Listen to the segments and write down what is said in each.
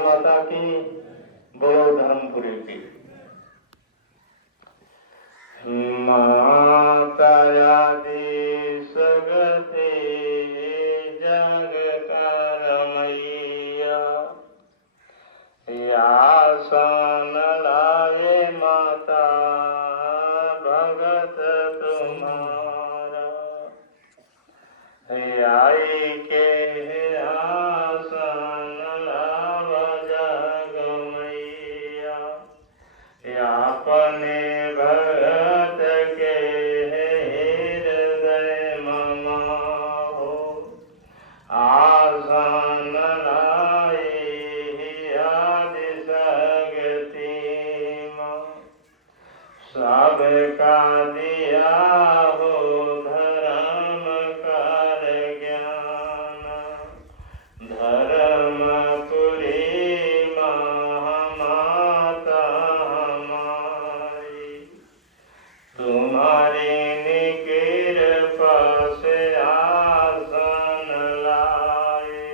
माता की, बोलो धर्मपुरी की। माता आदि सगते जग कर मैया, आसन लावे माता भगत तुम्हारा। आई के आसन लाव जग मैया, अपने भगत के हृदय ममाहो। आसन लाई आदि शक्ति मां, सबका दिया हो धर्म कर ज्ञान। धर्मपुरी महामाता हमारी, तुम्हारी कृपा से आसन लाए।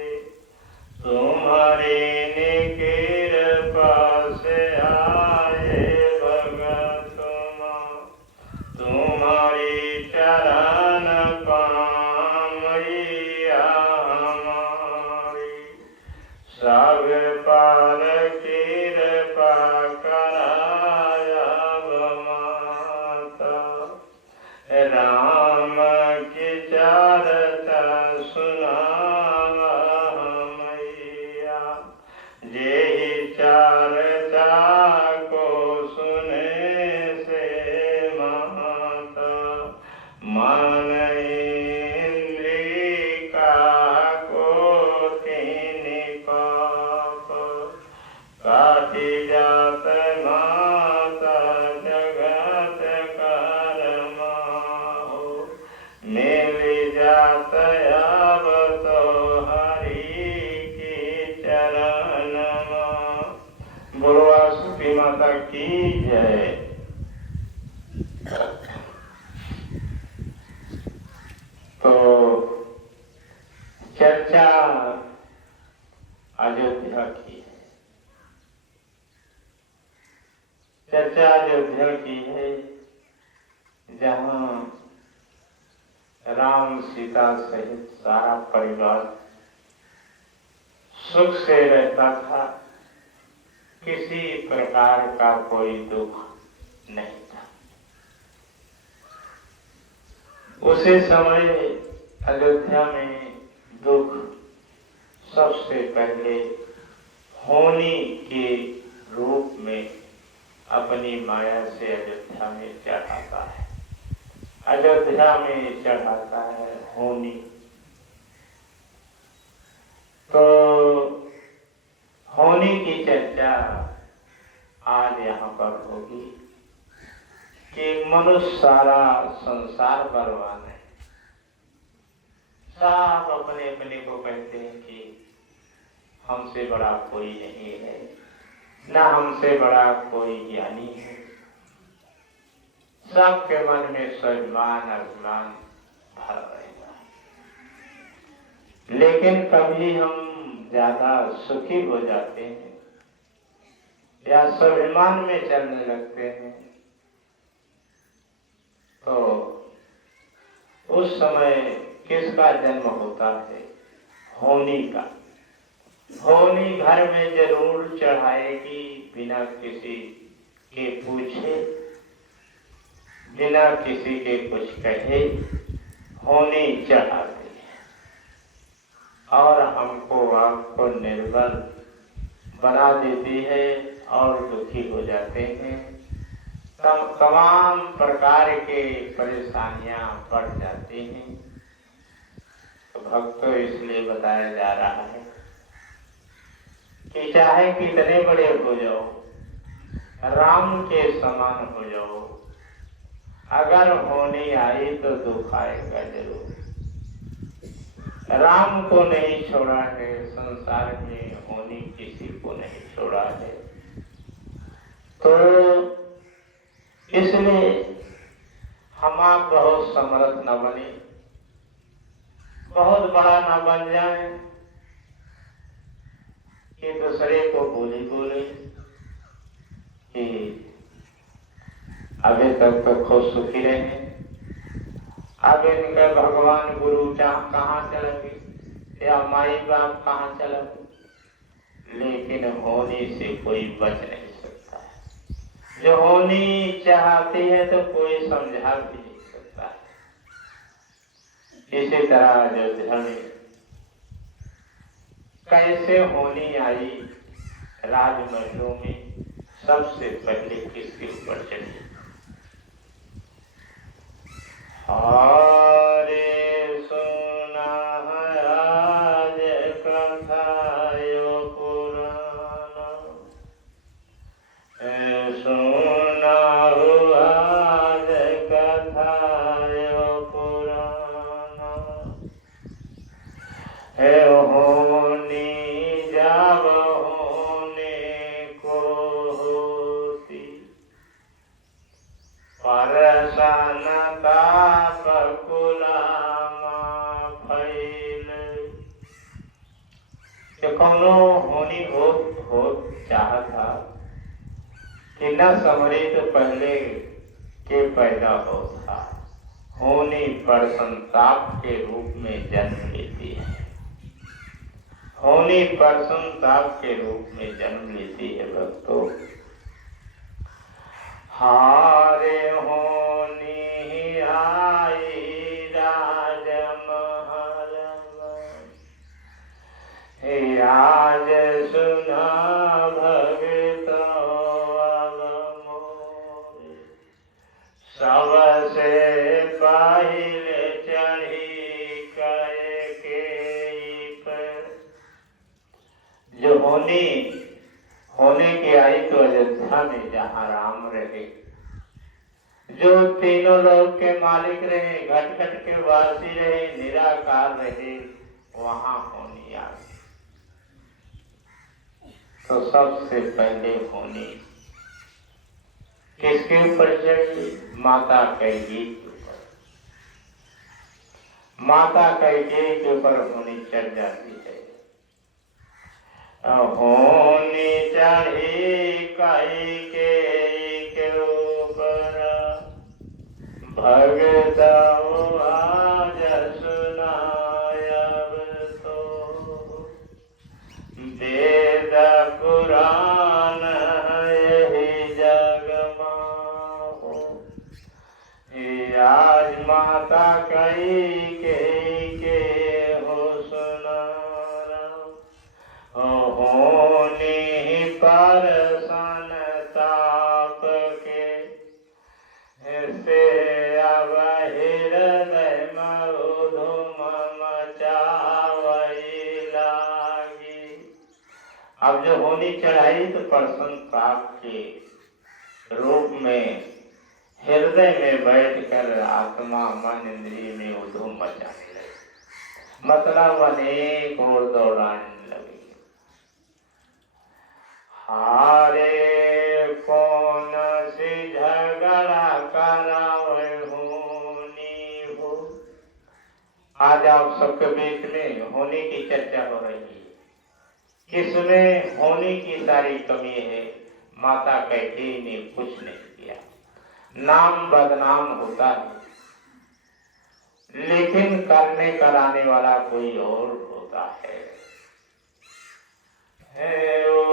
तुम्हारी कृपा से आए भगत मां, तुम्हारी चरण पामैया हमारी। सब पर कृपा कराया माता, राम की चर्चा सुनावा मैया। जेहि चर्चा को सुने से माता, मन इंद्रिया को तीन पाप काटी जात माता जगत कर माहो। मिल जात अब तो हरि की चरण मां। बोलो वासुकी माता की जय। तो चर्चा अयोध्या की है। चर्चा अयोध्या की है, जहां राम सीता सहित सारा परिवार सुख से रहता था। किसी प्रकार का कोई दुख नहीं था। उसी समय अयोध्या में दुख सबसे पहले होनी के रूप में अपनी माया से अयोध्या में चढ़ाता है। अयोध्या में चढ़ाता है होनी। तो होनी की चर्चा आज यहाँ पर होगी कि मनुष्य सारा संसार बर्बाद है। सब अपने अपने को कहते हैं कि हमसे बड़ा कोई नहीं है, ना हमसे बड़ा कोई ज्ञानी है। सबके मन में स्वाभिमान अभिमान भर रहेगा। लेकिन कभी हम ज्यादा सुखी हो जाते हैं या स्वाभिमान में चलने लगते हैं, तो उस समय किसका जन्म होता है? होनी का। होनी घर में जरूर चढ़ाएगी, बिना किसी के पूछे, बिना किसी के कुछ कहे होनी चढ़ाती है और हमको आपको निर्बल बना देती है और दुखी हो जाते हैं। तमाम प्रकार के परेशानियां बढ़ जाती हैं। तो भक्तों, इसलिए बताया जा रहा है कि चाहे कितने बड़े हो जाओ, राम के समान हो जाओ, अगर होनी आई तो दुख आएगा जरूर। राम को नहीं छोड़ा है संसार में, होनी किसी को नहीं छोड़ा है। तो इसलिए हम आप बहुत समर्थ न बने, बहुत बड़ा न बन जाए कि दूसरे को बोले कि अभी तक तो खुद सुखी रहे, अब इनका भगवान गुरु कहाँ चलेंगे या माई बाप कहाँ चलेंगे, लेकिन होने से कोई बच नहीं सकता है। जो होनी चाहती है तो कोई समझा भी नहीं सकता है। इसी तरह अयोध्या में कैसे होनी आई, राजमहलों में सबसे पहले किसके ऊपर चढ़ी? हरे सुना आज कथा यो पुराना, सुना आज कथा यो पुराना, है होनी जब होने को होती, परसनता कौनो होनी हो चाहा था कि न समरे तो पहले के पैदा हो था, होनी पर संताप के रूप में जन्म लेती है, होनी पर संताप के रूप में जन्म लेती है। भक्तों, हारे होनी आई राजमहल में, आज सुना भगत अब मोरे, सबसे पहले चढ़ी कैकेयी पर। जो होने की आई तो अयोध्या में जहाँ राम रहे, जो तीनों लोक के मालिक रहे, घट घट के वासी रहे, निराकार रहे, वहाँ होनी आ गई। तो सबसे पहले होनी किसके ऊपर चढ़ी? माता कैकेयी के ऊपर। माता कैकेयी के ऊपर होनी चढ़ जाती है। होनी चढ़ी कैकेयी के ऊपर, भगत आज सुनायब तो, वेद पुराण यही जग माहो, आज माता कैकेयी के हो सुनाना, होनी पर संताप के से अब हृदय में धूम मचावई लागी। अब जो होनी चढ़ाई तो प्रसन्न ताप के रूप में हृदय में बैठकर आत्मा मन इंद्रिय में उधूम मचाने लगे, मतलब अनेक और दौड़ाने लगे। हारे कौन सी झगड़ा करावे होनी हो। आज आप सबके बीच में होने की चर्चा हो रही है। किसमें होने की सारी कमी है? माता कैकेयी ने कुछ नहीं किया। नाम बदनाम होता है, लेकिन करने कराने वाला कोई और होता है।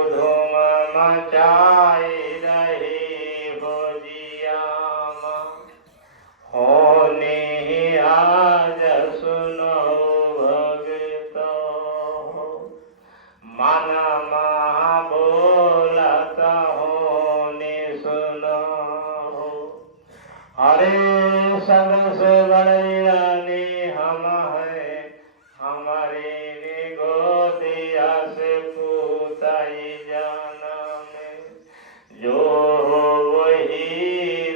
धूम मचाई रही हो जियामा, होनी आज सुनो भगतो, मन महा बोलत होनी सुनो। अरे सबसे बड़े यानी हम हैं, हमारी गोदिया से पूताई जाना में, जो हो वही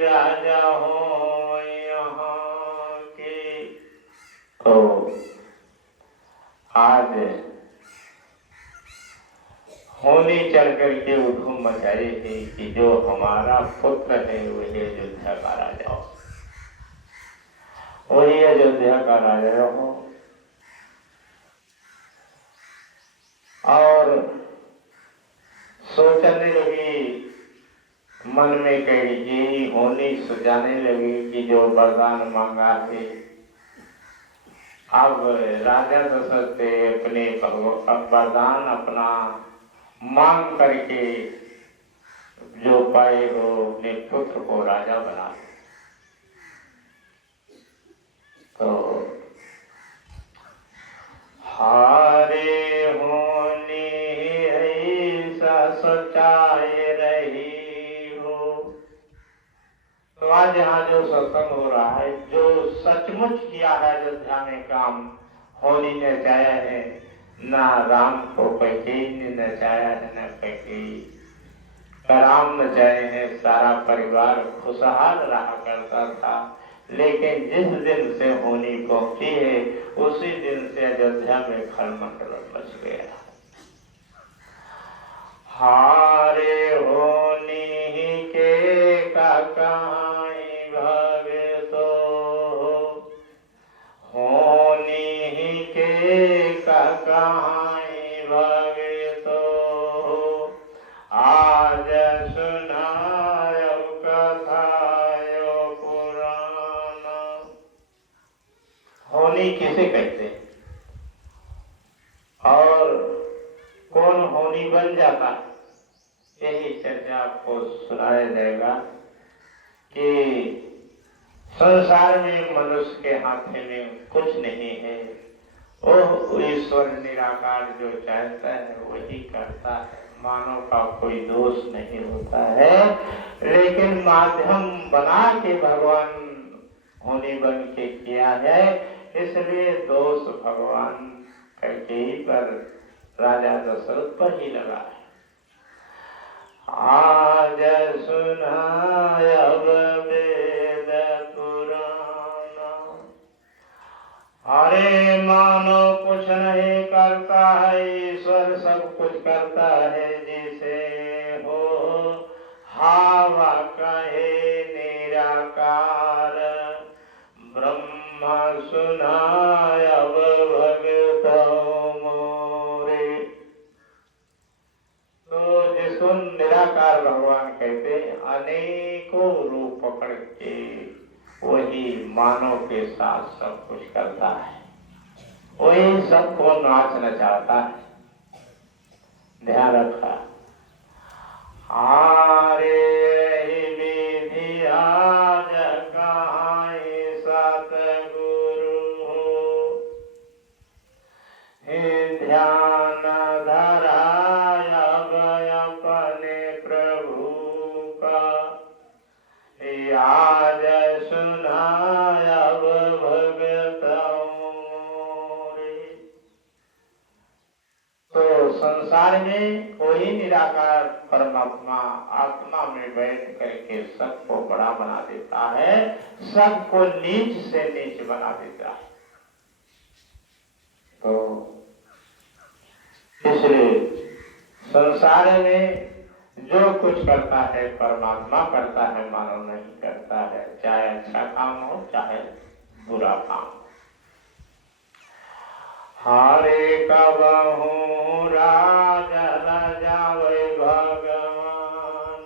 राजा हो यहाँ के। तो आज होनी चढ़ करके उधूम मचाई थी कि जो हमारा पुत्र है वही अयोध्या का राजा हो, वही अयोध्या का राजा हो। और सोचने लगी, मन में कही होनी सुझाने लगी कि जो वरदान मांगा है, अब राजा दशरथ से अपने वरदान अपना मांग करके जो पाए हो अपने पुत्र को राजा बना। तो हारे होने ऐसा सोचाए रही हो। तो आज यहाँ जो सत्संग हो रहा है, जो सचमुच किया है अयोध्या में काम, होनी ने चाहा है, ना राम को कैकेयी ने नचाया है, न कैकेयी राम न चाहे हैं। सारा परिवार खुशहाल रहा करता था, लेकिन जिस दिन से होनी पहुंची है उसी दिन से अयोध्या में खलमंडल मच गया। हारे होनी के का कहानी भागे तो, होनी के का कहानी भागे तो, आज सुनायो कथायो पुराण। होनी किसे कहते हैं और कौन होनी बन जाता है, यही चर्चा आपको सुनाया जाएगा कि संसार में मनुष्य के हाथ में कुछ नहीं है। वो ईश्वर निराकार जो चाहता है वही करता है, मानव का कोई दोष नहीं होता है। लेकिन माध्यम बना के भगवान होनी बन के किया है, इसलिए दोष भगवान कैकेयी पर, राजा दशरथ पर ही लगा है। आज सुनाय अब वेद पुराण। अरे मानो कुछ नहीं करता है, ईश्वर सब कुछ करता है जिसे हो। हावा कहे निराकार, ब्रह्मा सुनाय अब भगत मोरे। तो जिसको निराकार भगवान कहते हैं, अनेकों रूप पकड़ के वही मानव के साथ सब कुछ करता है, वही सबको नाचना चाहता है। ध्यान रखा। हारे विधि आज कहाई सतगुरु हो, ध्यान धराया गया अपने प्रभु का। आज सुनाया भगत मोरे। तो संसार में कोई निराकार परमात्मा आत्मा में बैठ करके सबको बड़ा बना देता है, सबको नीच से नीच बना देता है। तो इसलिए संसार में जो कुछ करता है परमात्मा करता है, मानव नहीं करता है, चाहे अच्छा काम हो चाहे बुरा काम। हारे कबहू राजन जावे भगवान,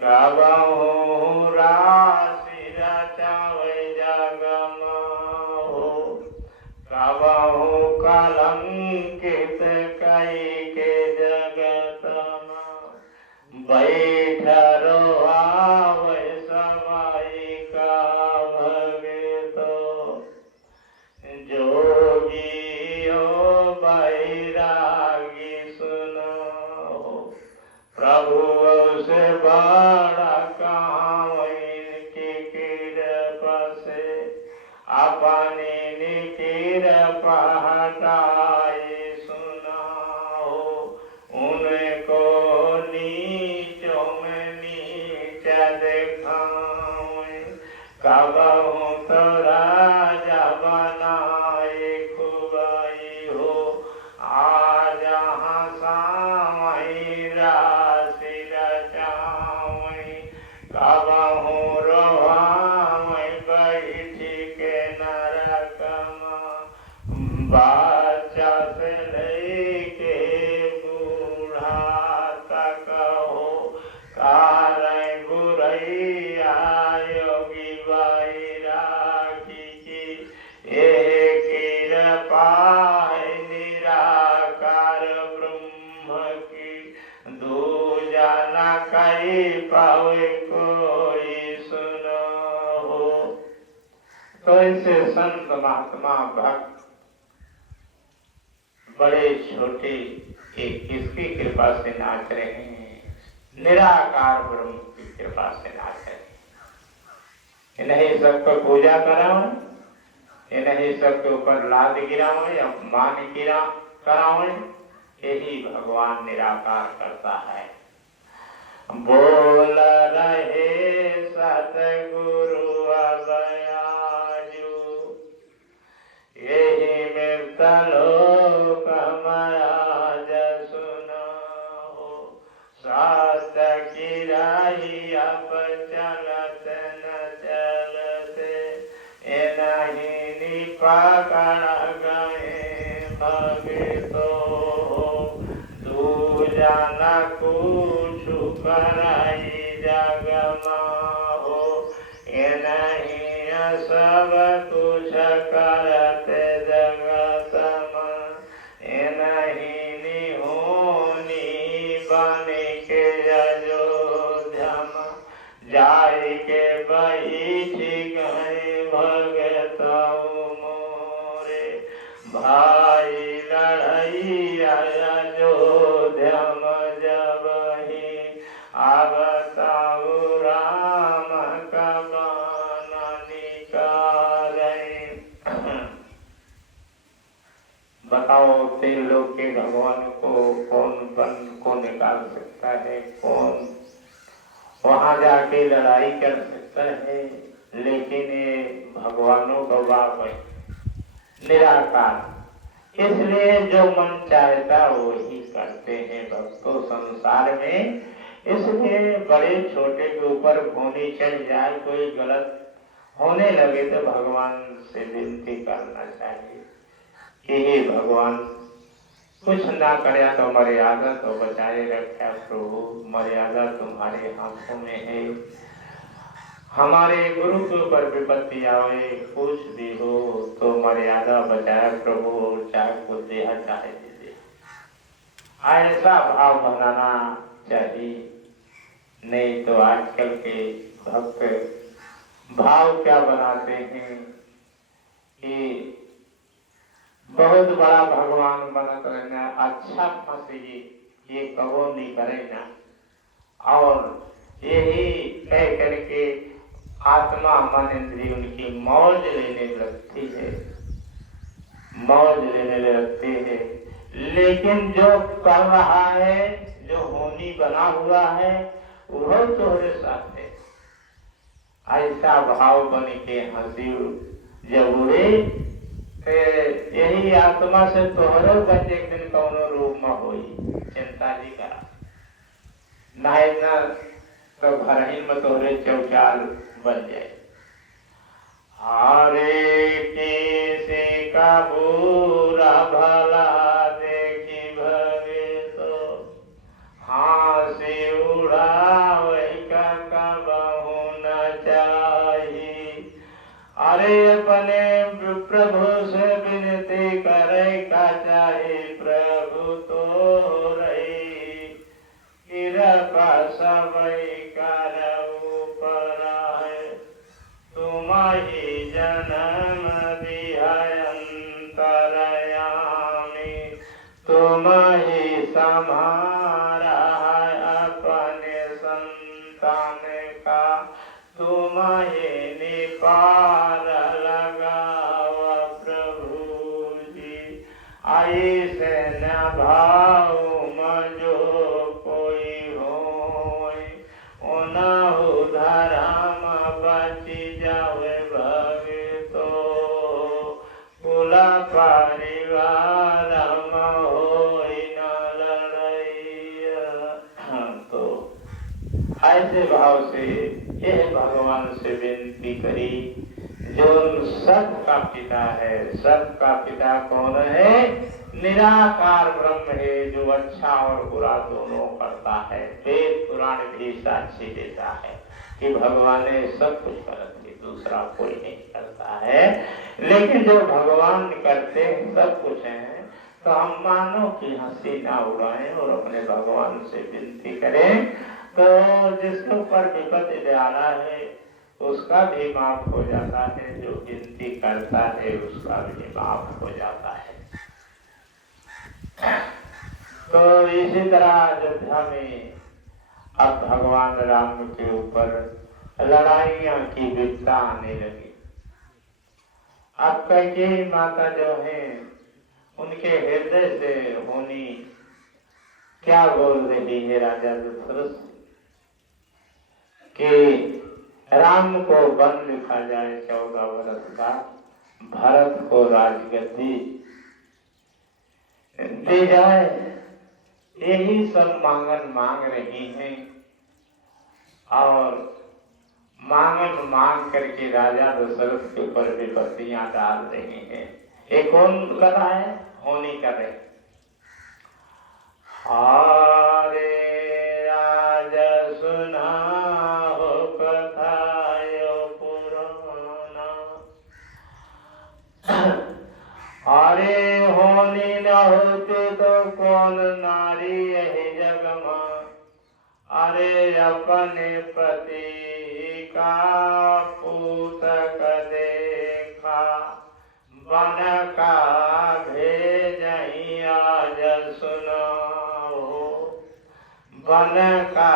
कबहू राशि रचावे जगम हो। कबहू कलंकित कई के जगत बैठ रोआवे सवाई का भगतो। जोगियो बैरागी सुनो, प्रभु से बड़ा कहाँ इनकी कृपा से। अपनी कृपा हटाई सुनाओ, उनको नीचों घातक हो, कारण गुरैया योगी बैरागी की, ये कृपा है निराकार ब्रह्म की, दूजा न कही पावे कोई सुनो हो। तो ऐसे संत महात्मा भक्त बड़े छोटे एक किसकी कृपा से नाच रहे हैं? निराकार ब्रह्म की कृपा से नाच रहे हैं। इन्हें सबको पूजा कराओ, इन्हें सबके ऊपर लाद गिराओ या मान गिरा कराओ, यही भगवान निराकार करता है। बोल रहे सतगुरु अभयाजू, यही मृतलोक मयाज सुनो, सात की राही अब चलत न चलते, इन्हीं पकड़ गए भगतो, दूजा न कुछ कराई जगमा हो, इन्हीं सब कुछ करते जगत में, इन्हीं होनी बन के अयोध्या में, जाय के बैठ गए भगत मोरे, भाई लड़ैया अयोध्या में जब ही, आवताऊ राम का बाण निकाले। बताओ तीन लोग के भगवान को कौन बंद को निकाल सकता है? कौन वहां जाके लड़ाई कर सकता है? लेकिन ये भगवानों का बाप है, निराकार, इसलिए जो मन चाहता वो ही करते हैं भक्तों संसार में। इसलिए बड़े छोटे के ऊपर भूनी चढ़ जाए, कोई गलत होने लगे तो भगवान से विनती करना चाहिए कि हे भगवान कुछ ना करे तो मर्यादा तो बचाए रखा प्रभु, मर्यादा तुम्हारे हाथों में है। हमारे गुरु के ऊपर विपत्ति आवे, कुछ भी हो तो मर्यादा बचाए प्रभु, चाहे को देहा चाहे दे दे, ऐसा भाव बनाना चाहिए। नहीं तो आजकल के भक्त भाव क्या बनाते हैं कि बहुत बड़ा भगवान बनत रहना, अच्छा फंसे ये कहो नहीं करेगा, और यही कह करके आत्मा मन इंद्रिय उनकी मौज लेने लगती है, मौज लेने लगते हैं। लेकिन जो कर रहा है, जो होनी बना हुआ है, वह तुम्हारे साथ है। ऐसा भाव बन के हंसी जबूरे, यही आत्मा से तोहरो बच एक दिन कौनो रूप में होई, चिंता जी का नहीं न तो घर ही में तोहरे चौचाल बन जाए। हरे किसी का बुरा भला देखी भवे तो, हांसी उड़ावे का कबहू न चाहिए। अरे अपने प्रभु से विनती करे का चाहे प्रभु तो रही, कृपा सबई करऊ पर है, तुम ही जन्म दिया अंतरयामी, तुम ही सम्हारा है अपने संतान का, तुम ही निपार लगावा प्रभु जी। ऐसे न भाव जो कोई होय, उनहु धर्म बची जावे भगतो, कुल परिवार होई न लड़ैया। तो ऐसे भाव से यह भगवान से विनती करी, जो सबका पिता है। सबका पिता कौन है? निराकार ब्रह्म है जो अच्छा और बुरा दोनों करता है। वेद पुराण भी साक्षी देता है कि भगवान ने सब कुछ करते, दूसरा कोई नहीं करता है। लेकिन जो भगवान करते हैं सब कुछ है, तो हम मानो कि हंसी ना उड़ाएं और अपने भगवान से विनती करें, तो जिसके ऊपर विपत्ति डाला है उसका भी माफ हो जाता है, जो विनती करता है उसका भी माफ हो जाता है। तो इसी तरह अयोध्या में अब भगवान राम के ऊपर लड़ाइयां की विपदा आने लगी। अब कैकेयी माता जो है उनके हृदय से होनी क्या बोल रही है राजा दशरथ कि राम को वन लिखा जाए 14 वर्ष का, भरत को राजगद्दी दी जाए, यही सब मांगन मांग रही हैं। और मांगन मांग करके राजा दशरथ के ऊपर विपत्तियां डाल रही हैं। ये कौन कर रहा है? होनी कर रहे। हारे राज सुना हो कथा यो पुराना, अरे होनी न होती तो कौन नारी यही जग में, अरे अपने पति का पूतक देखा, बन का भेजई आज सुनाओ, बन का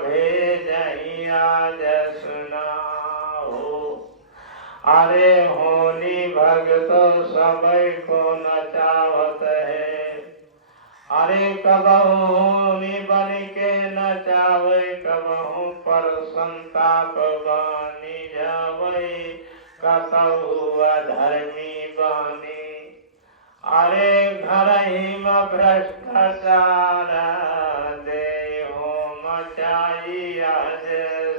भेजई आज सुनाओ। अरे होनी भगतो सबई को नचावत है, अरे कबहू होनी बन के नचावे, कबहू पर संताप बानी जावे, कतहु अधर्मी बानी। अरे घर ही में भ्रष्टाचार दे हो मचाई आज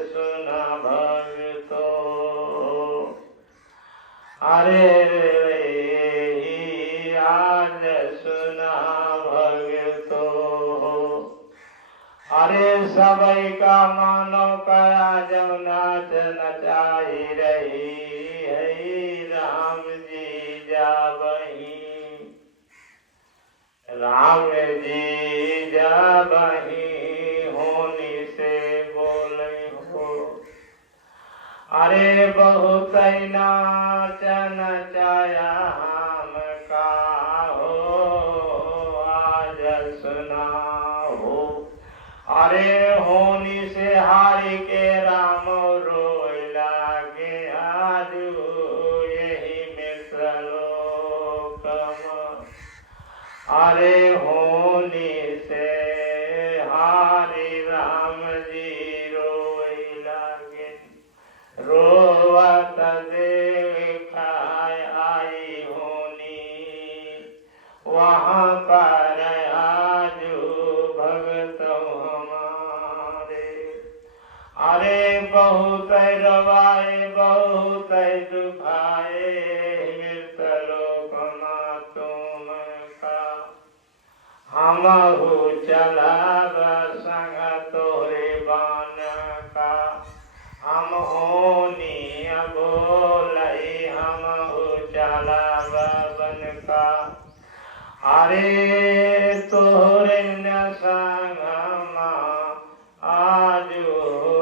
सुना भगतो, अरे आज सुना भगतो। अरे सबई का मानो करा जब नाच नचाई रही है, राम जी जाबही, राम जी जाबही होनी से बोले हो। अरे बहुत नाच नचाया हम का हो, आज सुना हो। अरे होनी से हारी के राम रोए लागे, आज यही मित्र लोकम। अरे होनी से हारी राम जी रोए लागे, रोवत देखाय आई होनी, वहाँ पर आजू भगत हमारे। अरे बहुत रवाए बहुत दुखाए, मृत लोक में तुम का, हमहु चलाब संग तोरे बान का। हम होनी बोलई हमहु चलाब बन का, अरे तोरे न संग आजू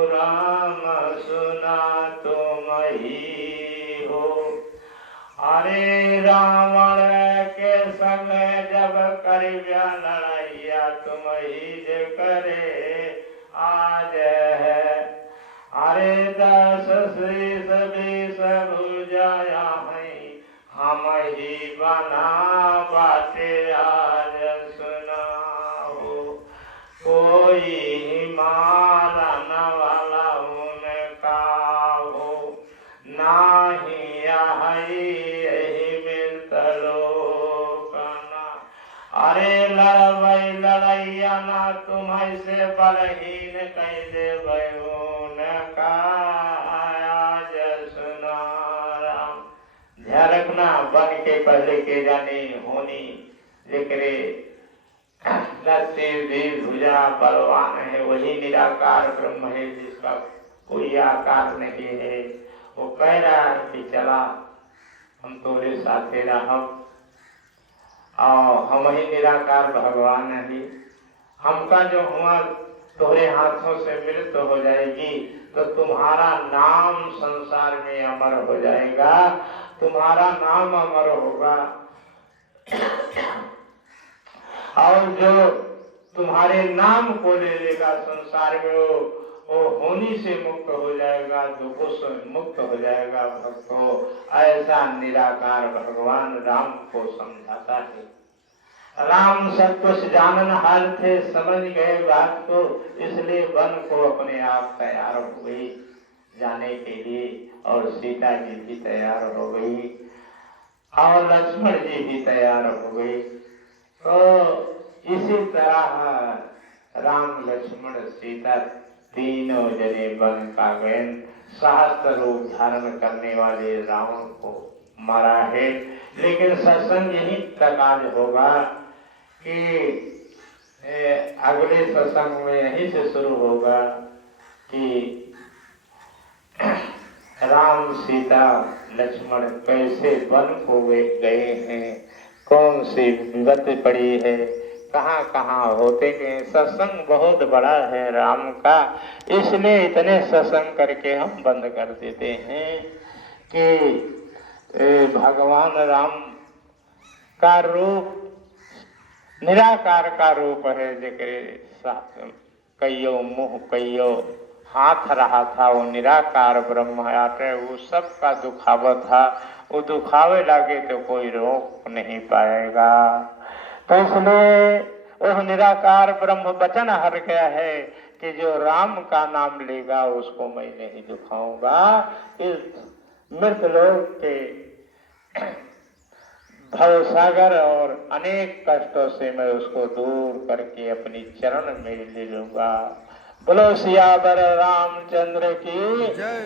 राम सुना तुम ही हो। अरे रावण के संग जब कर लड़ैया तुम ही जे करे आज है। अरे 10 शीश 20 भुजाया है, हम ही बना बाटे आज सुनाओ। कोई मारन वाला उनका हो, नाही यही मिलत लोकना। अरे लड़वई लड़ैया ना तुम्हें से बलहीन कह देबै उनका, आज सुना राम। ध्यान रखना, बन के पहले के जाने होनी जिक्रे लत्ते भी भुजा बलवान है, वही निराकार ब्रह्म है जिसका कोई आकार नहीं है। वो कह रहा है कि चला हम तोरे साथे रहम, और हम ही निराकार भगवान है। हमका जो हुआ तोरे हाथों से मृत्यु हो जाएगी तो तुम्हारा नाम संसार में अमर हो जाएगा, तुम्हारा नाम अमर होगा, और जो तुम्हारे नाम को ले लेगा संसार में वो होनी से मुक्त हो जाएगा, दुखों से मुक्त हो जाएगा। भक्तों, ऐसा निराकार भगवान राम को समझाता है। राम सब कुछ जानन हाल थे, समझ गए बात को, इसलिए वन को अपने आप तैयार हो गई जाने के लिए, और सीता जी भी तैयार हो गई और लक्ष्मण जी भी तैयार हो गई। तो इसी तरह राम लक्ष्मण सीता तीनों जने वन का गए, सहस्त्र रूप धारण करने वाले रावण को मारा है। लेकिन सत्संग यही तक आज होगा कि अगले सत्संग में यहीं से शुरू होगा कि राम सीता लक्ष्मण कैसे वन को गए हैं, कौन सी विपत्ति पड़ी है, कहाँ कहाँ होते गए। सत्संग बहुत बड़ा है राम का, इसलिए इतने सत्संग करके हम बंद कर देते हैं कि भगवान राम का रूप निराकार का रूप है। जिक्र कईयो मुँह कईयो हाथ रहा था, वो निराकार ब्रह्म आटे, वो सबका दुखावा था। वो दुखावे लगे तो कोई रोक नहीं पाएगा। तो इसलिए वो निराकार ब्रह्म वचन हर गया है कि जो राम का नाम लेगा उसको मैं नहीं दुखाऊंगा। इस मृत लोक के भव सागर और अनेक कष्टों से मैं उसको दूर करके अपनी चरण में ले लूंगा। बोलो सियावर रामचंद्र की जय,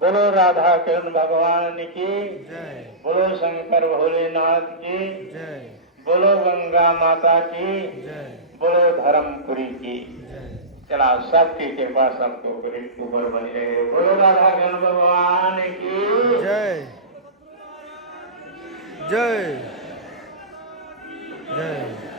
बोलो राधा कृष्ण भगवान की जय, बोलो शंकर भोलेनाथ की जय, बोलो गंगा माता की जय, बोलो धर्मपुरी की। जय। चला सबकी कृपा सबको ऊपर बनी रहे। बोलो राधा कृष्ण भगवान की जय, जय, जय।